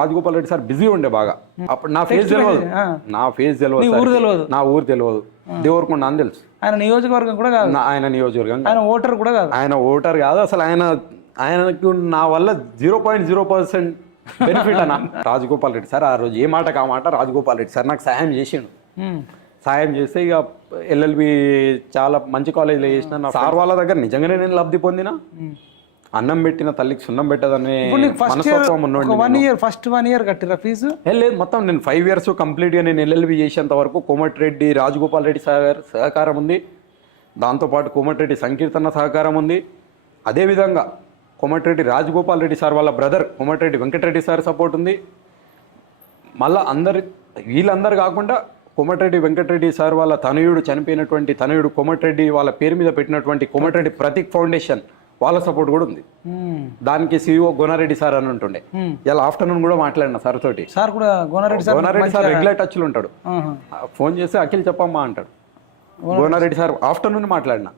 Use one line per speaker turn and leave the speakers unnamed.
Rajagopal Reddy sir busy ఉండే బాగా. అప్పుడు నా ఫేస్ తెలియదు. నా ఫేస్ తెలియదు
నీ ఊరు. తెలియదు.
నా ఊరు తెలియదు దేవరకొండ అని తెలుసు.
ఆయన నియోజకవర్గం కూడా కాదు.
ఆయన నియోజకవర్గం
ఆయన ఓటర్ కూడా కాదు.
ఆయన ఓటర్ కాదు. అసలు ఆయన ఆయనకు నా వల్ల zero point zero percent benefit అన్న. రాజగోపాల్ రెడ్డి సార్ ఆ రోజు ఏ మాటకు ఆ మాట? రాజగోపాల్ రెడ్డి సార్ నాకు సాయం చేసిండు. సాయం చేస్తే ఇక ఎల్ఎల్బి చాలా మంచి కాలేజీలో చేసిన నా సార్ వాళ్ళ దగ్గర నిజంగానే నేను లబ్ధి పొందిన? అన్నం పెట్టిన తల్లికి సున్నం పెట్టదనే
first one year first one year కట్టిరా fee?
లేదు మొత్తం నేను ఫైవ్ ఇయర్స్ కంప్లీట్గా నేను ఎల్ఎల్బి చేసేంత వరకు కోమటిరెడ్డి రాజగోపాల్ రెడ్డి సార్ సహకారం ఉంది. దాంతోపాటు కోమటిరెడ్డి సంకీర్తన సహకారం ఉంది. అదేవిధంగా కోమటిరెడ్డి రాజగోపాల్ రెడ్డి సార్ వాళ్ళ brother Komatireddy Venkatreddy sir support ఉంది. మళ్ళా అందరి వీళ్ళందరూ కాకుండా కోమటిరెడ్డి వెంకటరెడ్డి సార్ వాళ్ళ తనయుడు చనిపోయినటువంటి తనయుడు కోమటిరెడ్డి వాళ్ళ పేరు మీద పెట్టినటువంటి కోమటిరెడ్డి ప్రతీక్ ఫౌండేషన్ వాళ్ళ సపోర్ట్ కూడా ఉంది. దానికి సిఇఓ గోనారెడ్డి సార్ అని ఉంటుండే. ఇలా ఆఫ్టర్నూన్ కూడా మాట్లాడిన సార్ తోటి.
సార్ కూడా Gonareddy sir
Gonareddy sir regular టచ్లు ఉంటాడు. ఫోన్ చేస్తే అఖిల్ చెప్పమ్మా అంటాడు. గోనారెడ్డి సార్ ఆఫ్టర్నూన్ మాట్లాడిన.